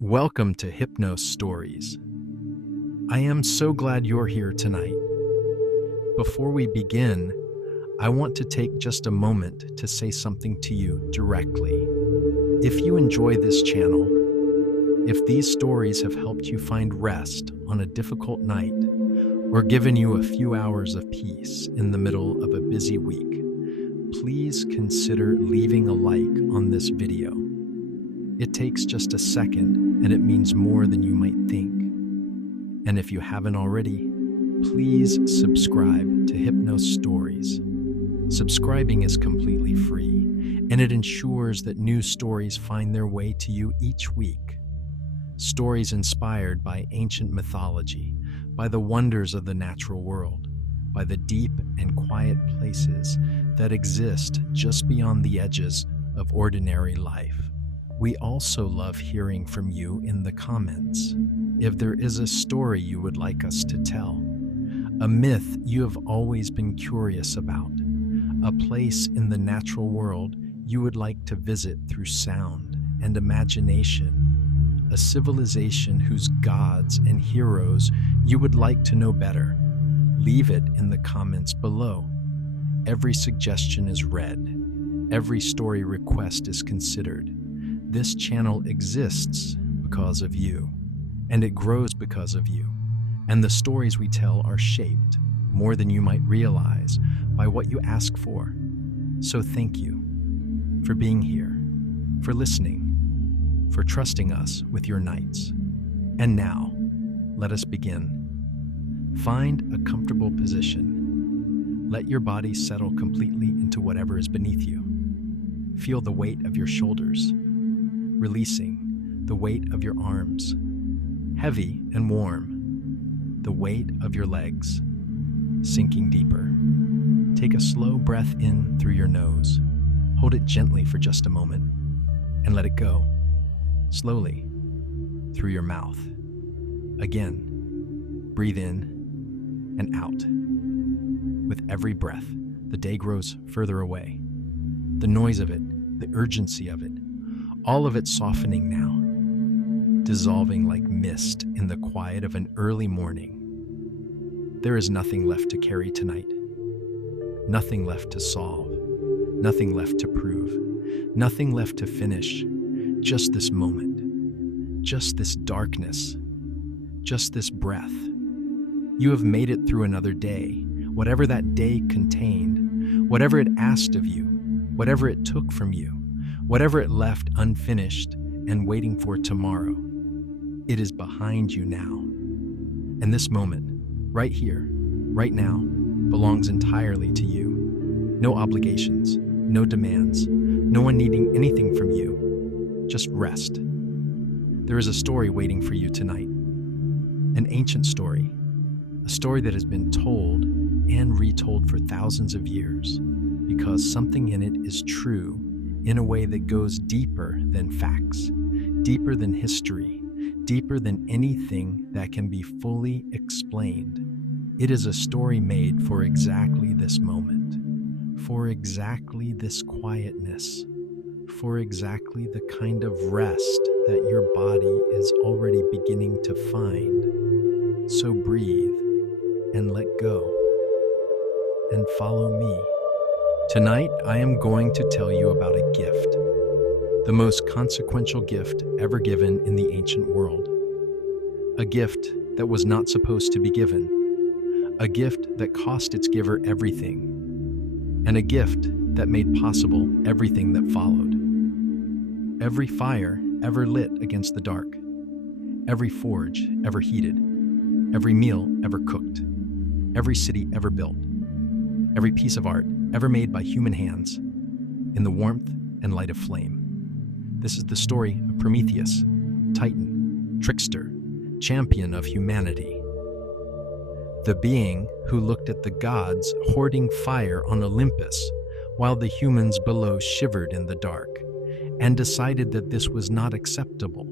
Welcome to Hypnos Stories. I am so glad you're here tonight. Before we begin, I want to take just a moment to say something to you directly. If you enjoy this channel, if these stories have helped you find rest on a difficult night or given you a few hours of peace in the middle of a busy week, please consider leaving a like on this video. It takes just a second, and it means more than you might think. And if you haven't already, please subscribe to Hypnos Stories. Subscribing is completely free, and it ensures that new stories find their way to you each week. Stories inspired by ancient mythology, by the wonders of the natural world, by the deep and quiet places that exist just beyond the edges of ordinary life. We also love hearing from you in the comments. If there is a story you would like us to tell, a myth you have always been curious about, a place in the natural world you would like to visit through sound and imagination, a civilization whose gods and heroes you would like to know better, leave it in the comments below. Every suggestion is read. Every story request is considered. This channel exists because of you, and it grows because of you. And the stories we tell are shaped, more than you might realize, by what you ask for. So thank you for being here, for listening, for trusting us with your nights. And now, let us begin. Find a comfortable position. Let your body settle completely into whatever is beneath you. Feel the weight of your shoulders, releasing the weight of your arms, heavy and warm, the weight of your legs, sinking deeper. Take a slow breath in through your nose. Hold it gently for just a moment, and let it go, slowly, through your mouth. Again, breathe in and out. With every breath, the day grows further away. The noise of it, the urgency of it, all of it softening now, dissolving like mist in the quiet of an early morning. There is nothing left to carry tonight, nothing left to solve, nothing left to prove, nothing left to finish, just this moment, just this darkness, just this breath. You have made it through another day, whatever that day contained, whatever it asked of you, whatever it took from you, whatever it left unfinished and waiting for tomorrow. It is behind you now. And this moment, right here, right now, belongs entirely to you. No obligations, no demands, no one needing anything from you. Just rest. There is a story waiting for you tonight. An ancient story. A story that has been told and retold for thousands of years because something in it is true in a way that goes deeper than facts, deeper than history, deeper than anything that can be fully explained. It is a story made for exactly this moment, for exactly this quietness, for exactly the kind of rest that your body is already beginning to find. So breathe and let go and follow me. Tonight, I am going to tell you about a gift, the most consequential gift ever given in the ancient world. A gift that was not supposed to be given, a gift that cost its giver everything, and a gift that made possible everything that followed. Every fire ever lit against the dark, every forge ever heated, every meal ever cooked, every city ever built, every piece of art ever made by human hands, in the warmth and light of flame. This is the story of Prometheus, Titan, trickster, champion of humanity. The being who looked at the gods hoarding fire on Olympus while the humans below shivered in the dark, and decided that this was not acceptable,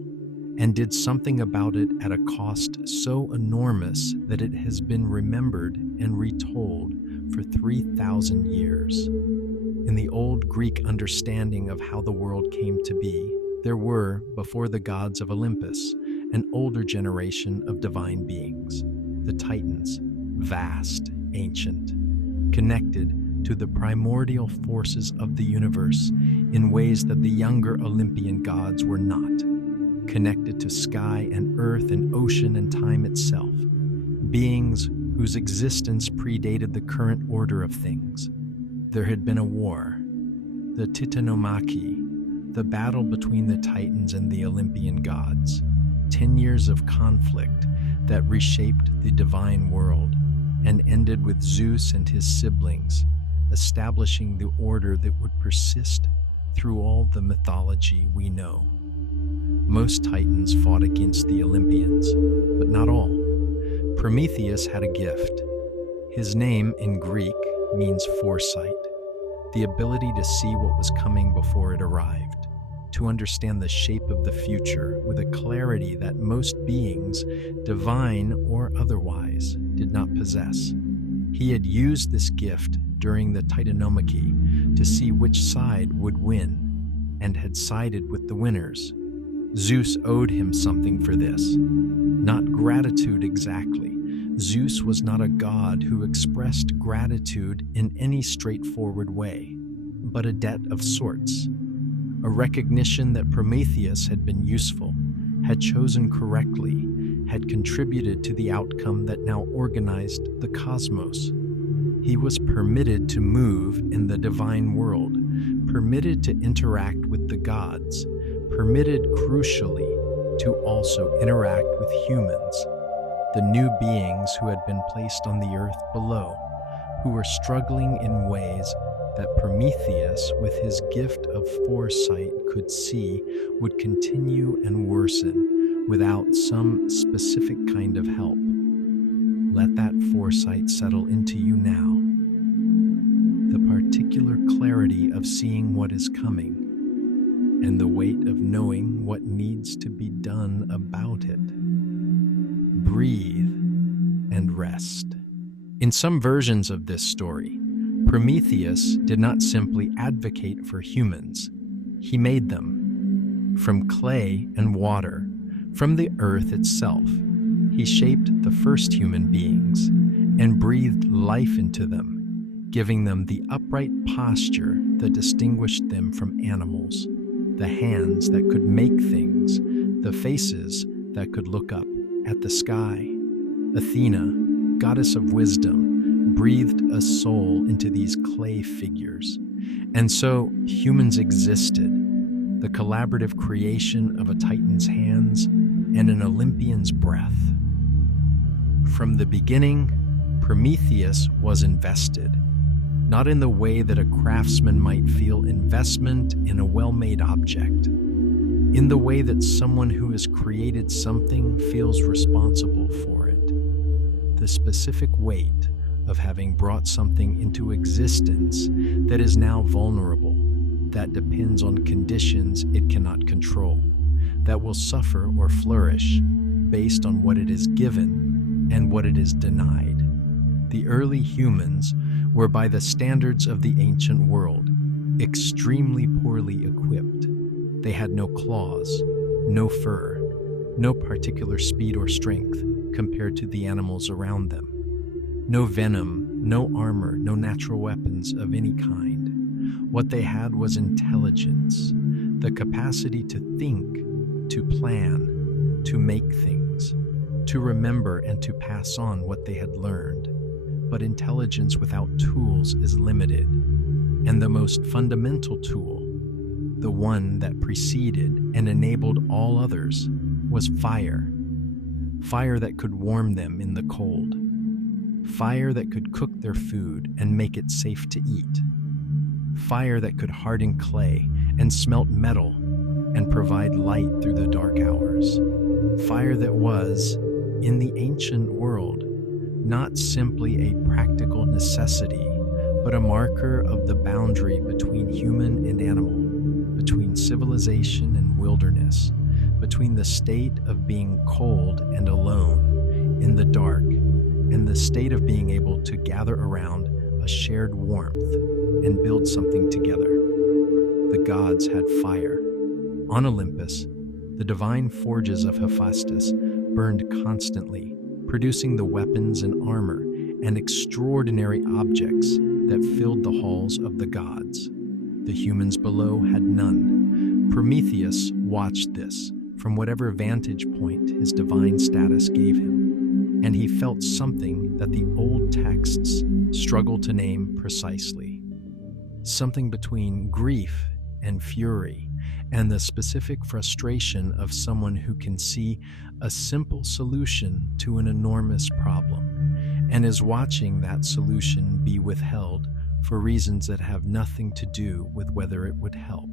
and did something about it at a cost so enormous that it has been remembered and retold for 3,000 years. In the old Greek understanding of how the world came to be, There were, before the gods of Olympus, an older generation of divine beings, the Titans, vast, ancient, connected to the primordial forces of the universe in ways that the younger Olympian gods were not, connected to sky and earth and ocean and time itself, beings whose existence predated the current order of things. There had been a war, the Titanomachy, the battle between the Titans and the Olympian gods, 10 years of conflict that reshaped the divine world and ended with Zeus and his siblings establishing the order that would persist through all the mythology we know. Most Titans fought against the Olympians, but not all. Prometheus had a gift. His name in Greek means foresight, the ability to see what was coming before it arrived, to understand the shape of the future with a clarity that most beings, divine or otherwise, did not possess. He had used this gift during the Titanomachy to see which side would win, and had sided with the winners. Zeus owed him something for this. Not gratitude exactly. Zeus was not a god who expressed gratitude in any straightforward way, but a debt of sorts. A recognition that Prometheus had been useful, had chosen correctly, had contributed to the outcome that now organized the cosmos. He was permitted to move in the divine world, permitted to interact with the gods, permitted crucially to also interact with humans, the new beings who had been placed on the earth below, who were struggling in ways that Prometheus, with his gift of foresight, could see would continue and worsen without some specific kind of help. Let that foresight settle into you now. The particular clarity of seeing what is coming, and the weight of knowing what needs to be done about it. Breathe and rest. In some versions of this story, Prometheus did not simply advocate for humans. He made them. From clay and water, from the earth itself, he shaped the first human beings and breathed life into them, giving them the upright posture that distinguished them from animals, the hands that could make things, the faces that could look up at the sky. Athena, goddess of wisdom, breathed a soul into these clay figures. And so humans existed, the collaborative creation of a Titan's hands and an Olympian's breath. From the beginning, Prometheus was invested, not in the way that a craftsman might feel investment in a well-made object, in the way that someone who has created something feels responsible for it. The specific weight of having brought something into existence that is now vulnerable, that depends on conditions it cannot control, that will suffer or flourish based on what it is given and what it is denied. The early humans were, by the standards of the ancient world, extremely poorly equipped. They had no claws, no fur, no particular speed or strength compared to the animals around them. No venom, no armor, no natural weapons of any kind. What they had was intelligence, the capacity to think, to plan, to make things, to remember and to pass on what they had learned. But intelligence without tools is limited, and the most fundamental tool, the one that preceded and enabled all others, was fire. Fire that could warm them in the cold. Fire that could cook their food and make it safe to eat. Fire that could harden clay and smelt metal and provide light through the dark hours. Fire that was, in the ancient world, not simply a practical necessity, but a marker of the boundary between human and animal, between civilization and wilderness, between the state of being cold and alone in the dark and the state of being able to gather around a shared warmth and build something together. The gods had fire. On Olympus, the divine forges of Hephaestus burned constantly, producing the weapons and armor and extraordinary objects that filled the halls of the gods. The humans below had none. Prometheus watched this from whatever vantage point his divine status gave him, and he felt something that the old texts struggle to name precisely. Something between grief and fury, and the specific frustration of someone who can see a simple solution to an enormous problem, and is watching that solution be withheld for reasons that have nothing to do with whether it would help.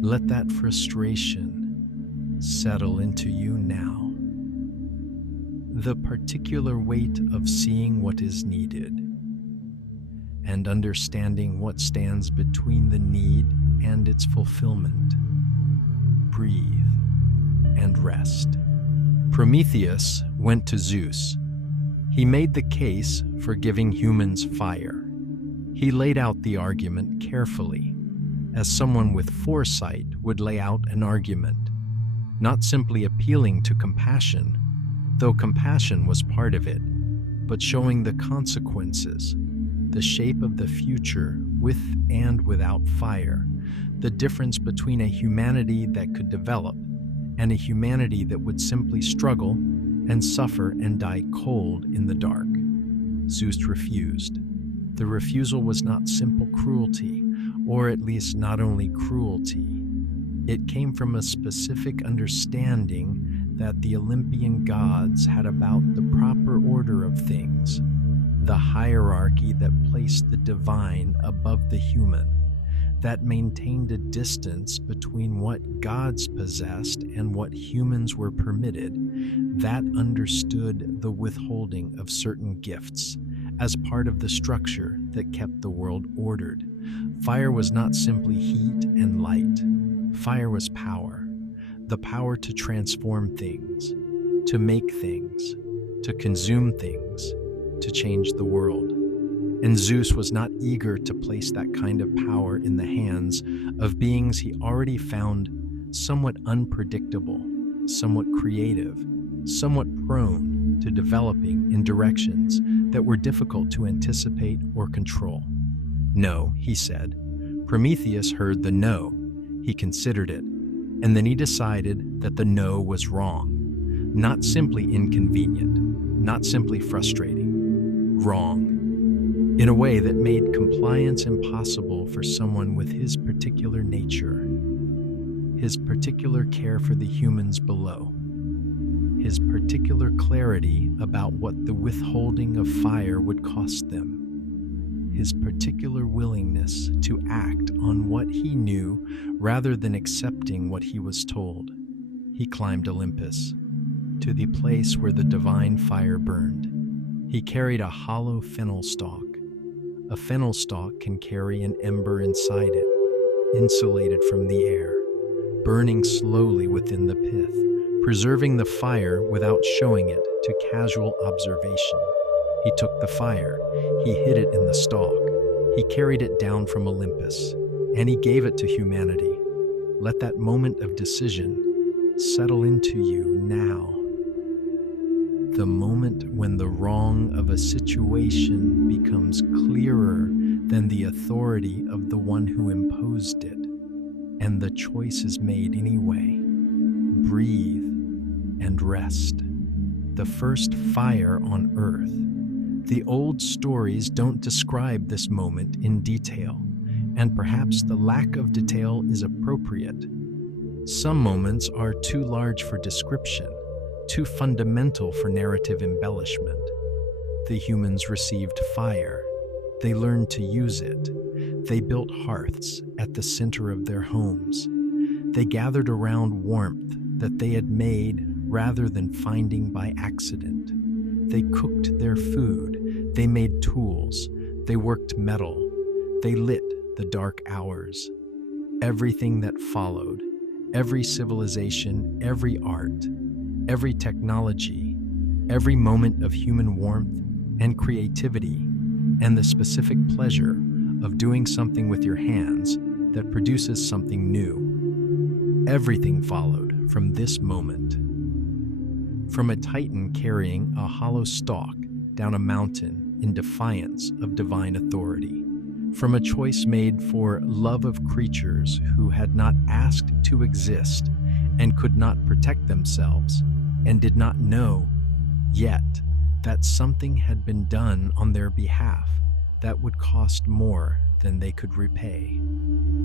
Let that frustration settle into you now. The particular weight of seeing what is needed and understanding what stands between the need and its fulfillment. Breathe and rest. Prometheus went to Zeus. He made the case for giving humans fire. He laid out the argument carefully, as someone with foresight would lay out an argument, not simply appealing to compassion, though compassion was part of it, but showing the consequences, the shape of the future with and without fire, the difference between a humanity that could develop and a humanity that would simply struggle and suffer and die cold in the dark. Zeus refused. The refusal was not simple cruelty, or at least not only cruelty. It came from a specific understanding that the Olympian gods had about the proper order of things, the hierarchy that placed the divine above the human, that maintained a distance between what gods possessed and what humans were permitted, that understood the withholding of certain gifts as part of the structure that kept the world ordered. Fire was not simply heat and light. Fire was power, the power to transform things, to make things, to consume things, to change the world. And Zeus was not eager to place that kind of power in the hands of beings he already found somewhat unpredictable, somewhat creative, somewhat prone to developing in directions that were difficult to anticipate or control. No, he said. Prometheus heard the no. He considered it, and then he decided that the no was wrong. Not simply inconvenient, not simply frustrating. Wrong. In a way that made compliance impossible for someone with his particular nature, his particular care for the humans below, his particular clarity about what the withholding of fire would cost them, his particular willingness to act on what he knew rather than accepting what he was told. He climbed Olympus, to the place where the divine fire burned. He carried a hollow fennel stalk. A fennel stalk can carry an ember inside it, insulated from the air, burning slowly within the pith, preserving the fire without showing it to casual observation. He took the fire, he hid it in the stalk, he carried it down from Olympus, and he gave it to humanity. Let that moment of decision settle into you now. The moment when the wrong of a situation becomes clearer than the authority of the one who imposed it, and the choice is made anyway. Breathe and rest. The first fire on earth. The old stories don't describe this moment in detail, and perhaps the lack of detail is appropriate. Some moments are too large for description, too fundamental for narrative embellishment. The humans received fire. They learned to use it. They built hearths at the center of their homes. They gathered around warmth that they had made rather than finding by accident. They cooked their food. They made tools. They worked metal. They lit the dark hours. Everything that followed, every civilization, every art, every technology, every moment of human warmth and creativity, and the specific pleasure of doing something with your hands that produces something new. Everything followed from this moment. From a titan carrying a hollow stalk down a mountain in defiance of divine authority. From a choice made for love of creatures who had not asked to exist and could not protect themselves and did not know yet that something had been done on their behalf that would cost more than they could repay.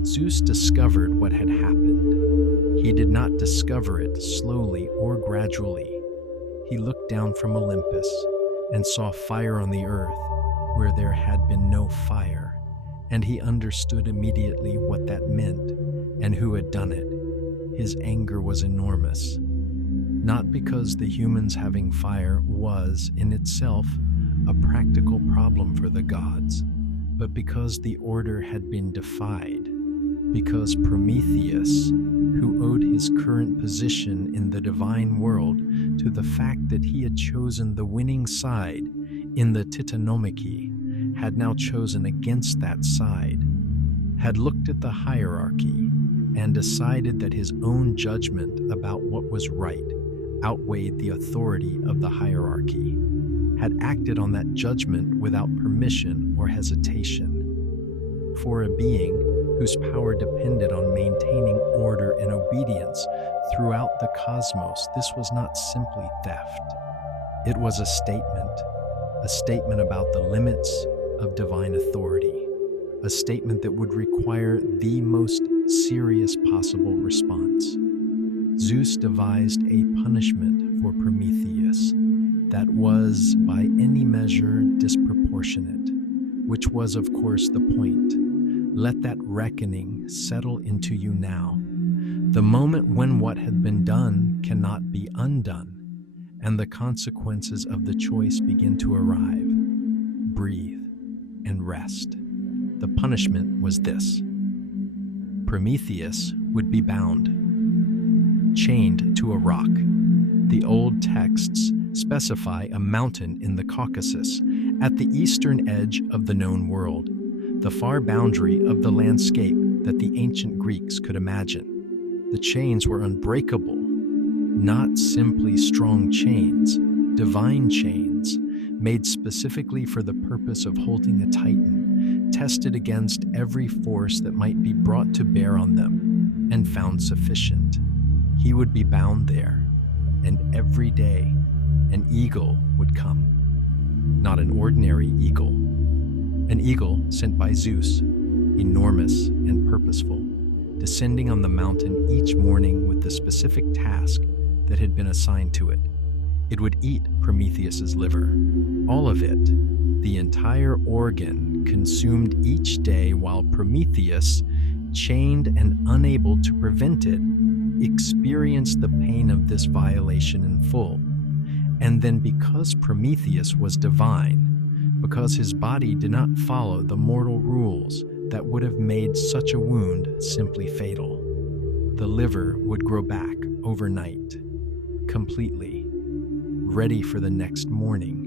Zeus discovered what had happened. He did not discover it slowly or gradually. He looked down from Olympus and saw fire on the earth where there had been no fire, and he understood immediately what that meant and who had done it. His anger was enormous, not because the humans having fire was, in itself, a practical problem for the gods, but because the order had been defied, because Prometheus, who owed his current position in the divine world to the fact that he had chosen the winning side in the Titanomachy, had now chosen against that side, had looked at the hierarchy and decided that his own judgment about what was right outweighed the authority of the hierarchy, had acted on that judgment without permission or hesitation. For a being whose power depended on maintaining order and obedience throughout the cosmos, this was not simply theft. It was a statement about the limits of divine authority, a statement that would require the most serious possible response. Zeus devised a punishment for Prometheus that was, by any measure, disproportionate, which was, of course, the point. Let that reckoning settle into you now. The moment when what had been done cannot be undone, and the consequences of the choice begin to arrive. Breathe and rest. The punishment was this. Prometheus would be bound, chained to a rock. The old texts specify a mountain in the Caucasus, at the eastern edge of the known world, the far boundary of the landscape that the ancient Greeks could imagine. The chains were unbreakable, not simply strong chains, divine chains, made specifically for the purpose of holding a titan, tested against every force that might be brought to bear on them, and found sufficient. He would be bound there, and every day an eagle would come. Not an ordinary eagle. An eagle sent by Zeus, enormous and purposeful, descending on the mountain each morning with the specific task that had been assigned to it. It would eat Prometheus's liver, all of it, the entire organ consumed each day, while Prometheus, chained and unable to prevent it, experienced the pain of this violation in full. And then, because Prometheus was divine, because his body did not follow the mortal rules that would have made such a wound simply fatal, the liver would grow back overnight, completely, ready for the next morning,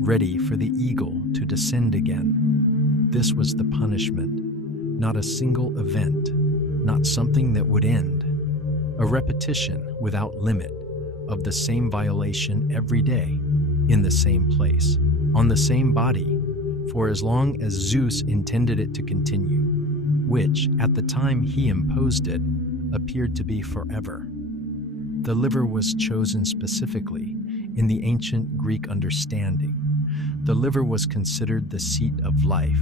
ready for the eagle to descend again. This was the punishment, not a single event, not something that would end, a repetition without limit of the same violation every day, in the same place, on the same body, for as long as Zeus intended it to continue, which, at the time he imposed it, appeared to be forever. The liver was chosen specifically in the ancient Greek understanding. The liver was considered the seat of life,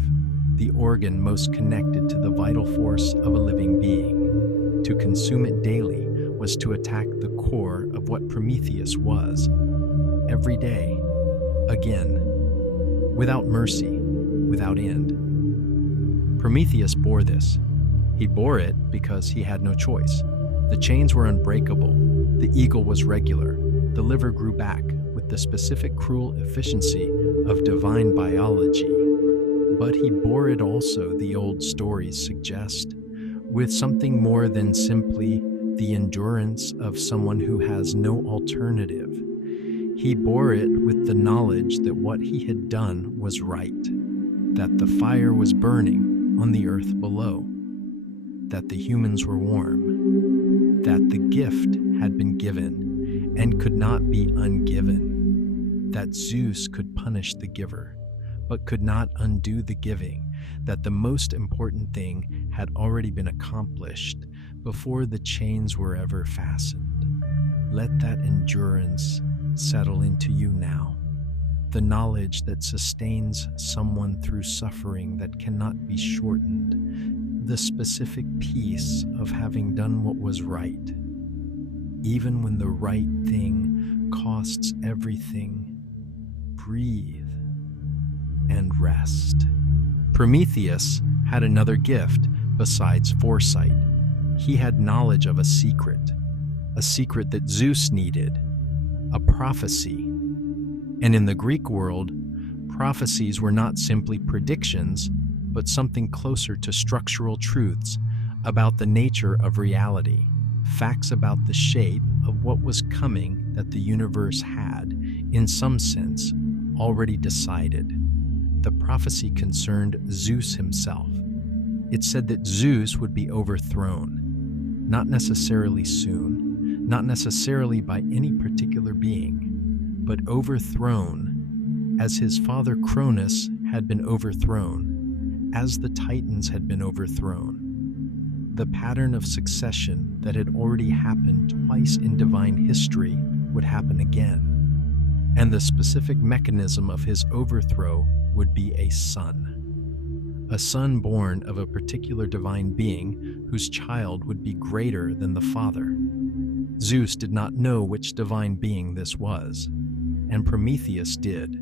the organ most connected to the vital force of a living being. To consume it daily was to attack the core of what Prometheus was. Every day, again, without mercy, without end. Prometheus bore this. He bore it because he had no choice. The chains were unbreakable. The eagle was regular. The liver grew back with the specific cruel efficiency of divine biology. But he bore it also, the old stories suggest, with something more than simply the endurance of someone who has no alternative. He bore it with the knowledge that what he had done was right, that the fire was burning on the earth below, that the humans were warm, that the gift had been given and could not be ungiven, that Zeus could punish the giver, but could not undo the giving, that the most important thing had already been accomplished before the chains were ever fastened. Let that endurance settle into you now. The knowledge that sustains someone through suffering that cannot be shortened, the specific peace of having done what was right, even when the right thing costs everything. Breathe and rest. Prometheus had another gift besides foresight. He had knowledge of a secret that Zeus needed, a prophecy. And in the Greek world, prophecies were not simply predictions, but something closer to structural truths about the nature of reality, facts about the shape of what was coming that the universe had, in some sense, already decided. The prophecy concerned Zeus himself. It said that Zeus would be overthrown, not necessarily soon, not necessarily by any particular being, but overthrown as his father Cronus had been overthrown, as the Titans had been overthrown. The pattern of succession that had already happened twice in divine history would happen again, and the specific mechanism of his overthrow would be a son born of a particular divine being whose child would be greater than the father. Zeus did not know which divine being this was, and Prometheus did.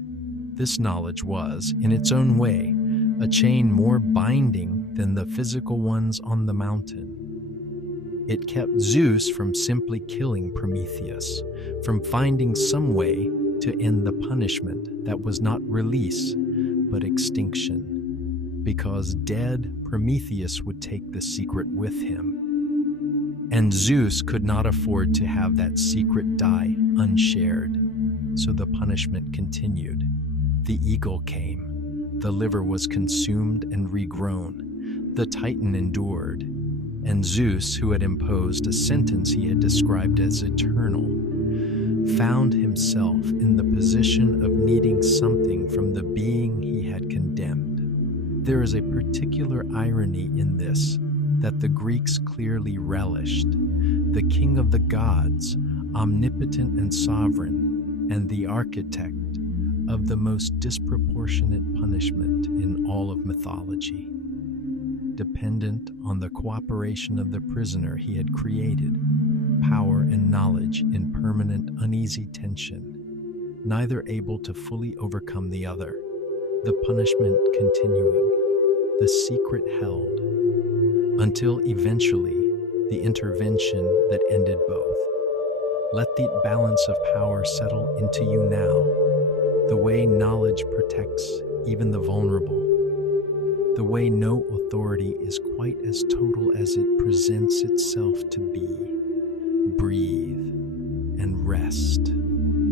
This knowledge was, in its own way, a chain more binding than the physical ones on the mountain. It kept Zeus from simply killing Prometheus, from finding some way to end the punishment that was not release, but extinction. Because dead, Prometheus would take the secret with him. And Zeus could not afford to have that secret die unshared. So the punishment continued. The eagle came. The liver was consumed and regrown. The Titan endured. And Zeus, who had imposed a sentence he had described as eternal, found himself in the position of needing something from the being he had condemned. There is a particular irony in this that the Greeks clearly relished. The king of the gods, omnipotent and sovereign, and the architect of the most disproportionate punishment in all of mythology. Dependent on the cooperation of the prisoner he had created, power and knowledge in permanent uneasy tension, neither able to fully overcome the other, the punishment continuing, the secret held, until eventually the intervention that ended both. Let the balance of power settle into you now, the way knowledge protects even the vulnerable, the way no authority is quite as total as it presents itself to be. Breathe and rest.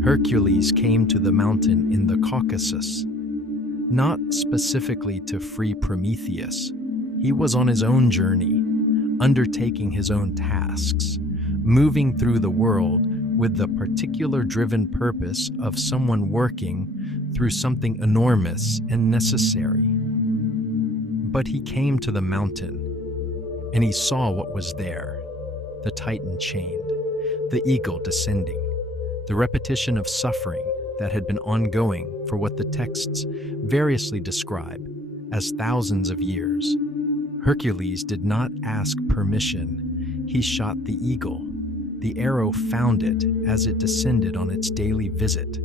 Hercules came to the mountain in the Caucasus, not specifically to free Prometheus. He was on his own journey, undertaking his own tasks, moving through the world with the particular driven purpose of someone working through something enormous and necessary. But he came to the mountain, and he saw what was there: the Titan chained, the eagle descending, the repetition of suffering that had been ongoing for what the texts variously describe as thousands of years. Hercules did not ask permission. He shot the eagle. The arrow found it as it descended on its daily visit,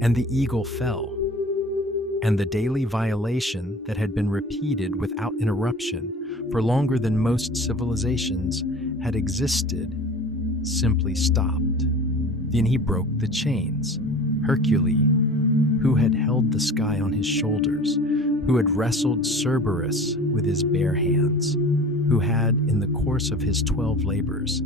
and the eagle fell. And the daily violation that had been repeated without interruption for longer than most civilizations had existed simply stopped. Then he broke the chains. Hercules, who had held the sky on his shoulders, who had wrestled Cerberus with his bare hands, who had, in the course of his 12 labors,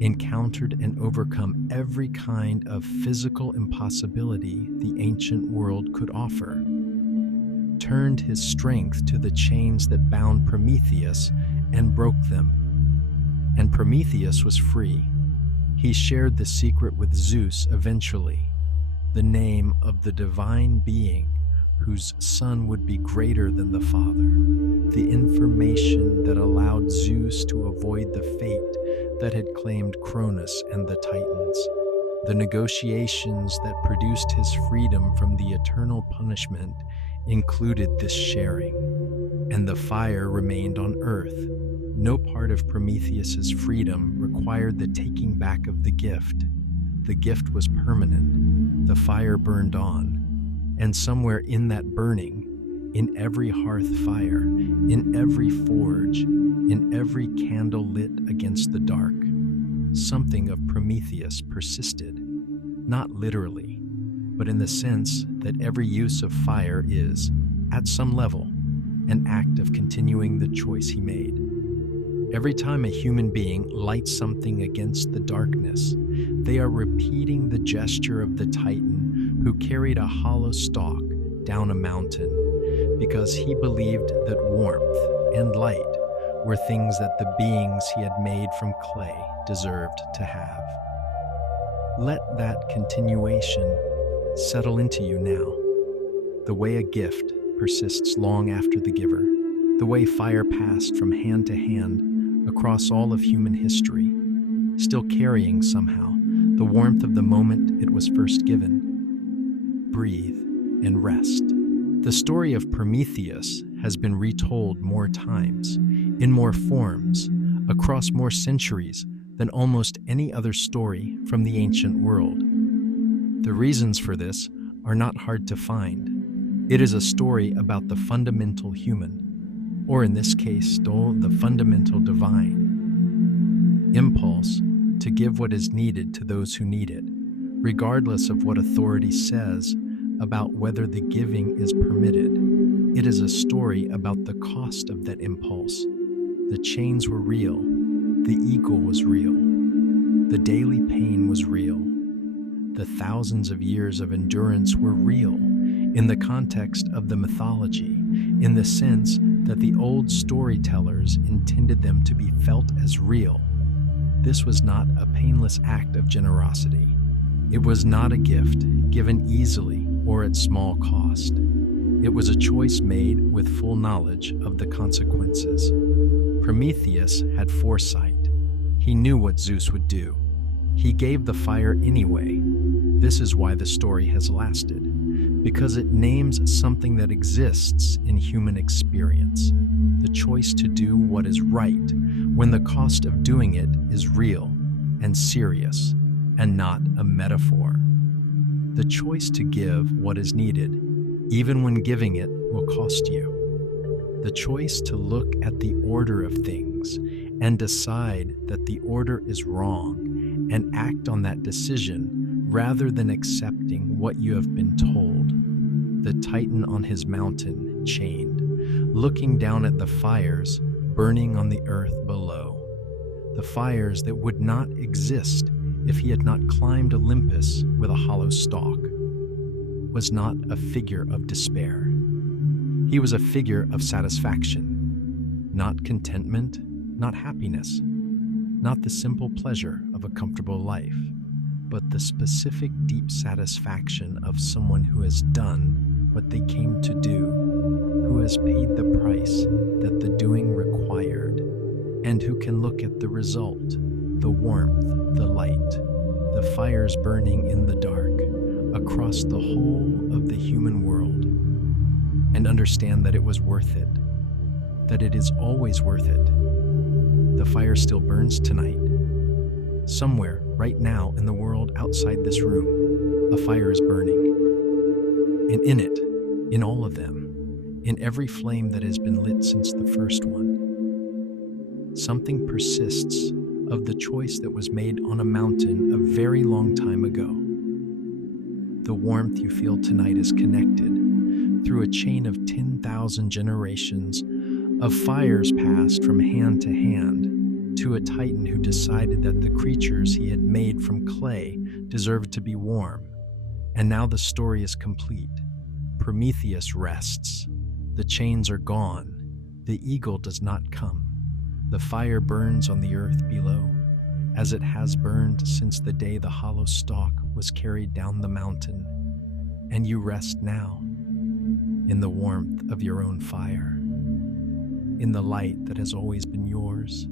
encountered and overcome every kind of physical impossibility the ancient world could offer, turned his strength to the chains that bound Prometheus and broke them. And Prometheus was free. He shared the secret with Zeus eventually, the name of the divine being whose son would be greater than the father, the information that allowed Zeus to avoid the fate that had claimed Cronus and the Titans, the negotiations that produced his freedom from the eternal punishment included this sharing, and the fire remained on Earth. No part of Prometheus's freedom required the taking back of the gift. The gift was permanent. The fire burned on, and somewhere in that burning, in every hearth fire, in every forge, in every candle lit against the dark, something of Prometheus persisted, not literally, but in the sense that every use of fire is, at some level, an act of continuing the choice he made. Every time a human being lights something against the darkness, they are repeating the gesture of the Titan who carried a hollow stalk down a mountain because he believed that warmth and light were things that the beings he had made from clay deserved to have. Let that continuation settle into you now. The way a gift persists long after the giver, the way fire passed from hand to hand across all of human history, still carrying somehow the warmth of the moment it was first given. Breathe and rest. The story of Prometheus has been retold more times, in more forms, across more centuries than almost any other story from the ancient world. The reasons for this are not hard to find. It is a story about the fundamental human, or in this case, the fundamental divine, impulse to give what is needed to those who need it, regardless of what authority says about whether the giving is permitted. It is a story about the cost of that impulse. The chains were real. The ego was real. The daily pain was real. The thousands of years of endurance were real in the context of the mythology, in the sense that the old storytellers intended them to be felt as real. This was not a painless act of generosity. It was not a gift given easily or at small cost. It was a choice made with full knowledge of the consequences. Prometheus had foresight. He knew what Zeus would do. He gave the fire anyway. This is why the story has lasted, because it names something that exists in human experience, the choice to do what is right when the cost of doing it is real and serious and not a metaphor. The choice to give what is needed, even when giving it will cost you. The choice to look at the order of things and decide that the order is wrong and act on that decision rather than accepting what you have been told. The Titan on his mountain, chained, looking down at the fires burning on the earth below, the fires that would not exist if he had not climbed Olympus with a hollow stalk, was not a figure of despair. He was a figure of satisfaction, not contentment, not happiness, not the simple pleasure of a comfortable life, but the specific deep satisfaction of someone who has done what they came to do, who has paid the price that the doing required, and who can look at the result, the warmth, the light, the fires burning in the dark, across the whole of the human world, and understand that it was worth it, that it is always worth it. The fire still burns tonight. Somewhere, right now, in the world outside this room, a fire is burning. And in it, in all of them, in every flame that has been lit since the first one, something persists of the choice that was made on a mountain a very long time ago. The warmth you feel tonight is connected through a chain of 10,000 generations of fires passed from hand to hand to a Titan who decided that the creatures he had made from clay deserved to be warm. And now the story is complete. Prometheus rests. The chains are gone. The eagle does not come. The fire burns on the earth below. as it has burned since the day the hollow stalk was carried down the mountain, and you rest now in the warmth of your own fire, in the light that has always been yours,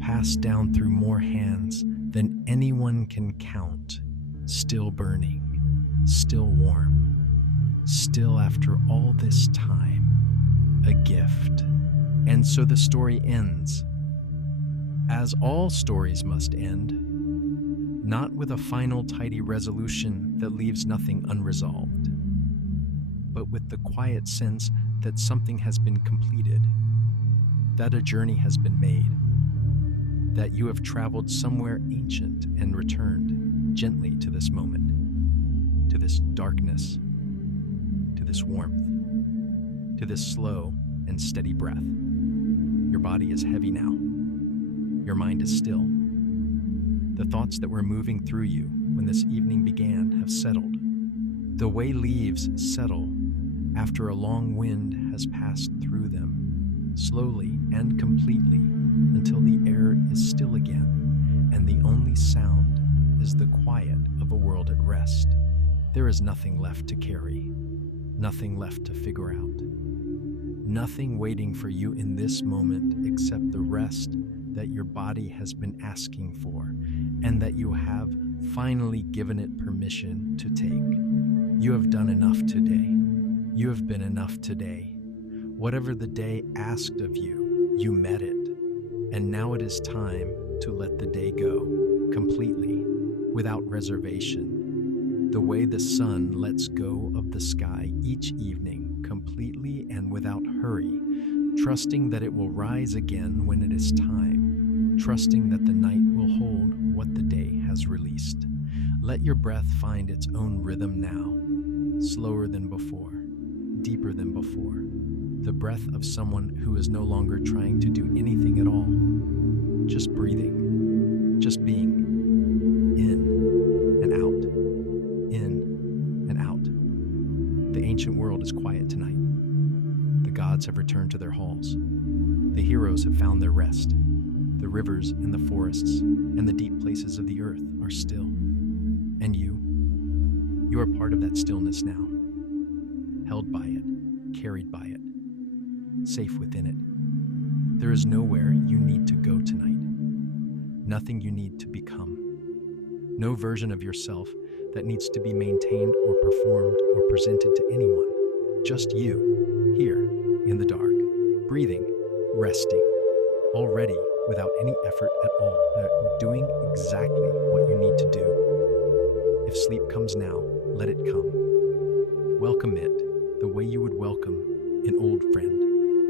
passed down through more hands than anyone can count, still burning, still warm, still after all this time, a gift. And so the story ends, as all stories must end, not with a final tidy resolution that leaves nothing unresolved, but with the quiet sense that something has been completed, that a journey has been made, that you have traveled somewhere ancient and returned gently to this moment, to this darkness, to this warmth, to this slow and steady breath. Your body is heavy now. Your mind is still. The thoughts that were moving through you when this evening began have settled, the way leaves settle after a long wind has passed through them, slowly and completely, until the air is still again, and the only sound is the quiet of a world at rest. There is nothing left to carry, nothing left to figure out, nothing waiting for you in this moment except the rest that your body has been asking for, and that you have finally given it permission to take. You have done enough today. You have been enough today. Whatever the day asked of you, you met it. And now it is time to let the day go, completely, without reservation. The way the sun lets go of the sky each evening, completely and without hurry, trusting that it will rise again when it is time, trusting that the night will hold what the day has released. Let your breath find its own rhythm now, slower than before, deeper than before, the breath of someone who is no longer trying to do anything at all, just breathing, just being, in and out, in and out. The ancient world is quiet tonight. The gods have returned to their halls. The heroes have found their rest. The rivers and the forests and the deep places of the earth are still. And you are part of that stillness now, held by it, carried by it, safe within it. There is nowhere you need to go tonight, nothing you need to become, no version of yourself that needs to be maintained or performed or presented to anyone, just you, here in the dark, breathing, resting, already without any effort at all, doing exactly what you need to do. If sleep comes now, let it come. Welcome it the way you would welcome an old friend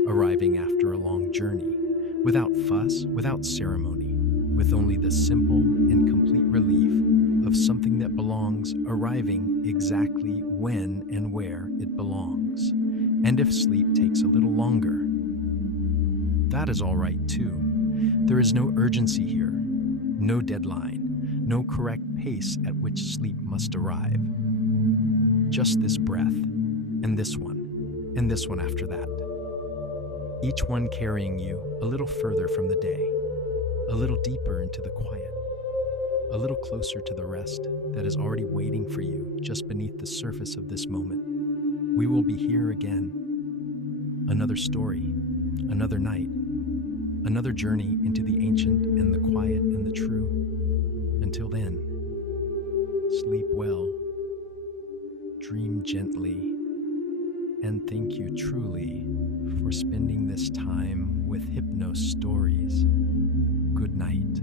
arriving after a long journey, without fuss, without ceremony, with only the simple and complete relief of something that belongs arriving exactly when and where it belongs. And if sleep takes a little longer, that is all right too. There is no urgency here, no deadline, no correct pace at which sleep must arrive. Just this breath, and this one after that. Each one carrying you a little further from the day, a little deeper into the quiet, a little closer to the rest that is already waiting for you just beneath the surface of this moment. We will be here again. Another story, another night, another journey into the ancient and the quiet and the true. Until then, sleep well, dream gently, and thank you truly for spending this time with Hypno Stories. Good night.